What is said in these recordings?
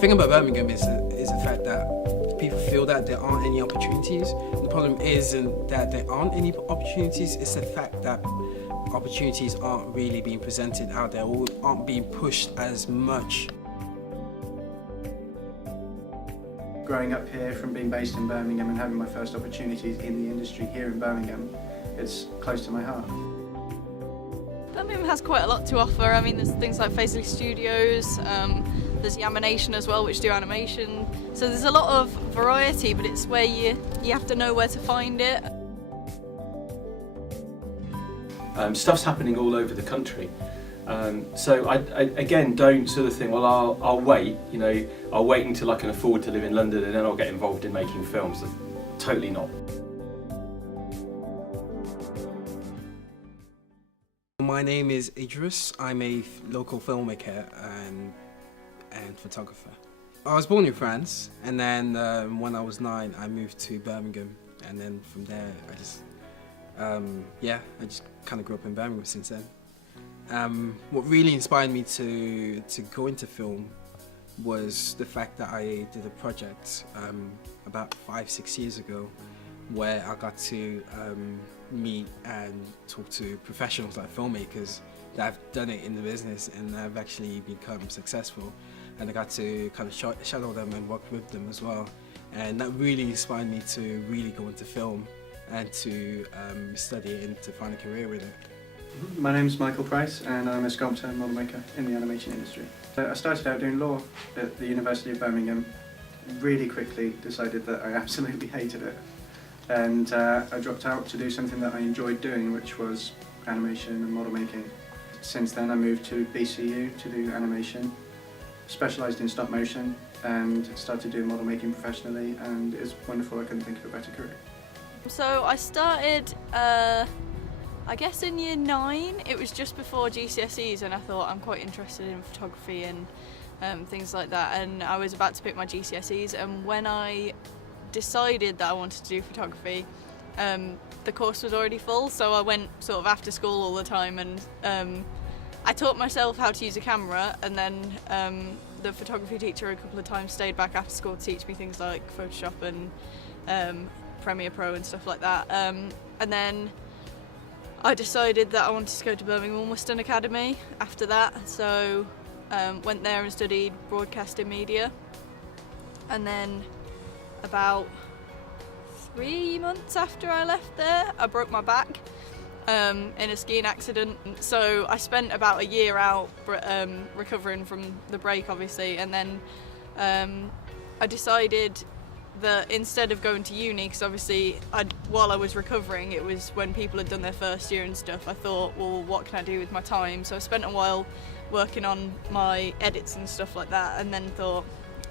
thing about Birmingham is the fact that people feel that there aren't any opportunities. The problem isn't that there aren't any opportunities, it's the fact that opportunities aren't really being presented out there or aren't being pushed as much. Growing up here, from being based in Birmingham and having my first opportunities in the industry here in Birmingham, it's close to my heart. Birmingham has quite a lot to offer. I mean, there's things like Faisley Studios, there's Yamination as well, which do animation. So there's a lot of variety, but it's where you have to know where to find it. Stuff's happening all over the country. So I again don't sort of think, well, I'll wait, you know, I'll wait until I can afford to live in London and then I'll get involved in making films. Totally not. My name is Idris. I'm a local filmmaker and photographer. I was born in France, and then when I was 9 I moved to Birmingham, and then from there I just kind of grew up in Birmingham since then. What really inspired me to go into film was the fact that I did a project about 5-6 years ago where I got to meet and talk to professionals like filmmakers that have done it in the business and have actually become successful, and I got to kind of shadow them and work with them as well, and that really inspired me to really go into film and to study it and to find a career with it. My name's Michael Price and I'm a sculptor and model maker in the animation industry. I started out doing law at the University of Birmingham. Really quickly decided that I absolutely hated it, and I dropped out to do something that I enjoyed doing, which was animation and model making. Since then I moved to BCU to do animation, specialised in stop motion, and started doing model making professionally, and it's wonderful. I couldn't think of a better career. So I started, I guess in year 9, it was just before GCSEs, and I thought I'm quite interested in photography and things like that, and I was about to pick my GCSEs, and when I decided that I wanted to do photography, the course was already full, so I went sort of after school all the time, and I taught myself how to use a camera, and then the photography teacher a couple of times stayed back after school to teach me things like Photoshop and Premiere Pro and stuff like that, and then I decided that I wanted to go to Birmingham Ulmerston Academy after that, so went there and studied broadcasting media, and then about 3 months after I left there I broke my back in a skiing accident, so I spent about a year out recovering from the break obviously, and then I decided that instead of going to uni, because obviously while I was recovering it was when people had done their first year and stuff, I thought, well, what can I do with my time? So I spent a while working on my edits and stuff like that, and then thought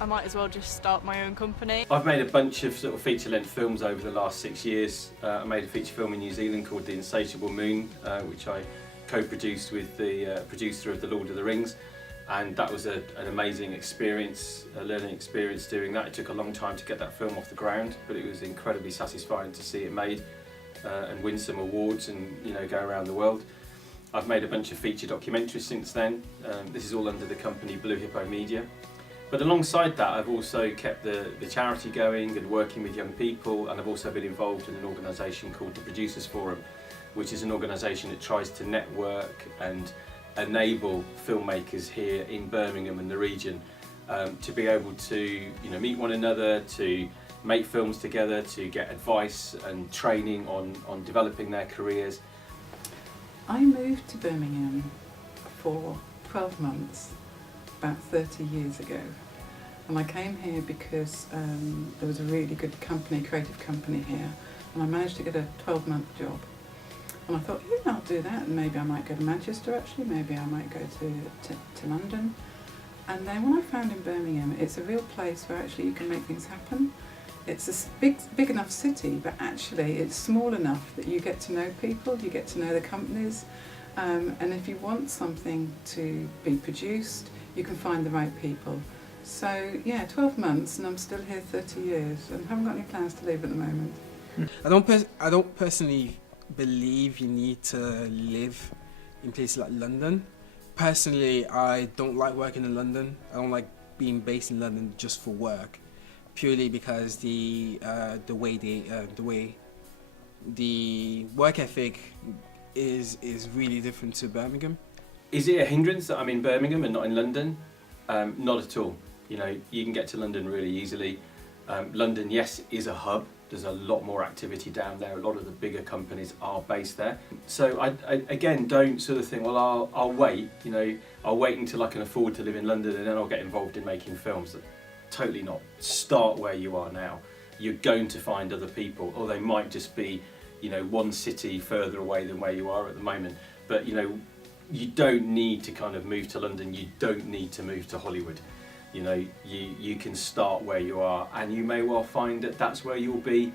I might as well just start my own company. I've made a bunch of sort of feature-length films over the last 6 years. I made a feature film in New Zealand called The Insatiable Moon, which I co-produced with the producer of The Lord of the Rings, and that was an amazing experience, a learning experience doing that. It took a long time to get that film off the ground, but it was incredibly satisfying to see it made and win some awards and, you know, go around the world. I've made a bunch of feature documentaries since then. This is all under the company Blue Hippo Media. But alongside that, I've also kept the charity going and working with young people, and I've also been involved in an organisation called the Producers Forum, which is an organisation that tries to network and enable filmmakers here in Birmingham and the region to be able to, you know, meet one another, to make films together, to get advice and training on developing their careers. I moved to Birmingham for 12 months about 30 years ago, and I came here because there was a really good company, creative company here, and I managed to get a 12-month job. And I thought, yeah, I'll do that, and maybe I might go to Manchester actually, maybe I might go to London. And then when I found in Birmingham, it's a real place where actually you can make things happen. It's a big enough city, but actually it's small enough that you get to know people, you get to know the companies, and if you want something to be produced, you can find the right people. So yeah, 12 months and I'm still here 30 years and haven't got any plans to leave at the moment. I don't personally believe you need to live in places like London. Personally, I don't like working in London. I don't like being based in London just for work, purely because the way the work ethic is really different to Birmingham. Is it a hindrance that I'm in Birmingham and not in London? Not at all. You know, you can get to London really easily. London, yes, is a hub. There's a lot more activity down there. A lot of the bigger companies are based there. So I again, don't sort of think, well, I'll wait. You know, I'll wait until I can afford to live in London and then I'll get involved in making films. Totally not. Start where you are now. You're going to find other people, or they might just be, you know, one city further away than where you are at the moment. But you know, you don't need to kind of move to London. You don't need to move to Hollywood. You know, you can start where you are, and you may well find that that's where you'll be,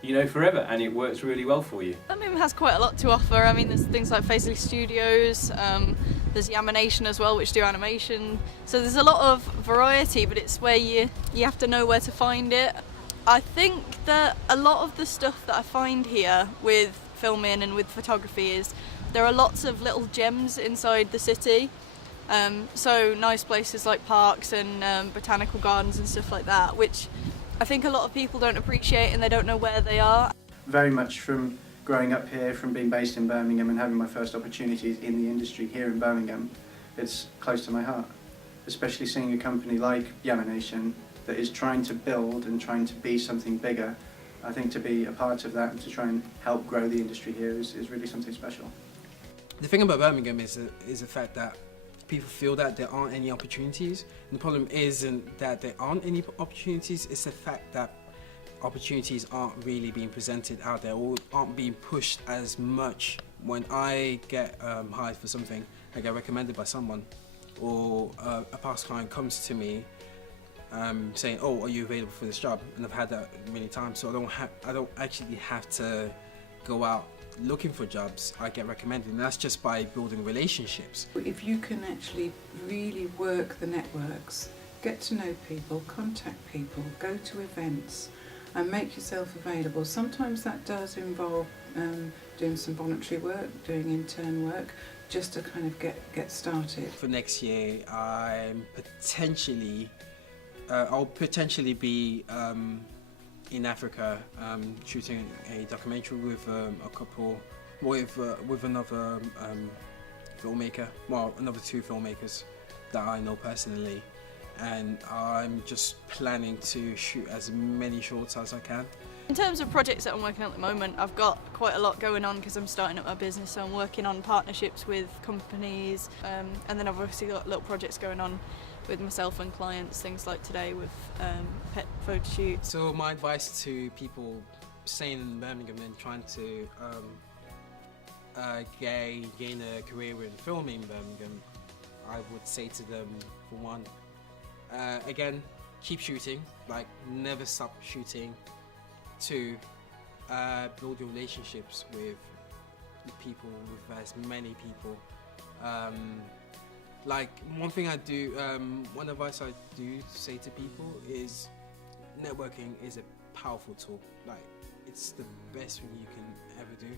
you know, forever, and it works really well for you. Birmingham has quite a lot to offer. I mean, there's things like Fazeley Studios, there's Yamination as well, which do animation. So there's a lot of variety, but it's where you have to know where to find it. I think that a lot of the stuff that I find here with filming and with photography is there are lots of little gems inside the city. So nice places like parks and botanical gardens and stuff like that, which I think a lot of people don't appreciate and they don't know where they are. Very much from growing up here, from being based in Birmingham and having my first opportunities in the industry here in Birmingham, it's close to my heart. Especially seeing a company like Yamination that is trying to build and trying to be something bigger. I think to be a part of that and to try and help grow the industry here is really something special. The thing about Birmingham is the fact that people feel that there aren't any opportunities. And the problem isn't that there aren't any opportunities, it's the fact that opportunities aren't really being presented out there or aren't being pushed as much. When I get hired for something, I get recommended by someone, or a past client comes to me saying, "Oh, are you available for this job?" And I've had that many times, so I don't actually have to go out looking for jobs. I get recommended, and that's just by building relationships. If you can actually really work the networks, get to know people, contact people, go to events and make yourself available. Sometimes that does involve doing some voluntary work, doing intern work, just to kind of get started. For next year, I'll potentially be in Africa, shooting a documentary with with another filmmaker, well, another two filmmakers that I know personally, and I'm just planning to shoot as many shorts as I can. In terms of projects that I'm working on at the moment, I've got quite a lot going on because I'm starting up my business, so I'm working on partnerships with companies, and then I've obviously got little projects going on with myself and clients, things like today with pet photo shoots. So my advice to people staying in Birmingham and trying to gain a career in filming in Birmingham, I would say to them, for one, again, keep shooting, like never stop shooting. Two, build your relationships with people, with as many people. Like one thing I do, one advice I do say to people is networking is a powerful tool. Like it's the best thing you can ever do.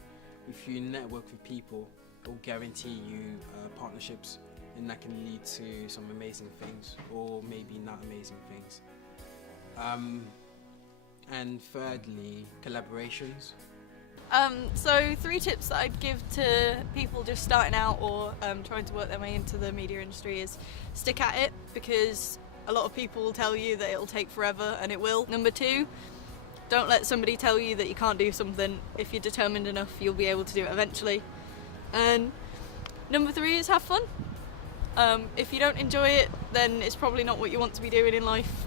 If you network with people, it will guarantee you partnerships, and that can lead to some amazing things, or maybe not amazing things. And thirdly, collaborations. So 3 tips that I'd give to people just starting out or trying to work their way into the media industry is stick at it, because a lot of people will tell you that it'll take forever, and it will. Number 2, don't let somebody tell you that you can't do something. If you're determined enough, you'll be able to do it eventually. And number 3 is have fun. If you don't enjoy it, then it's probably not what you want to be doing in life.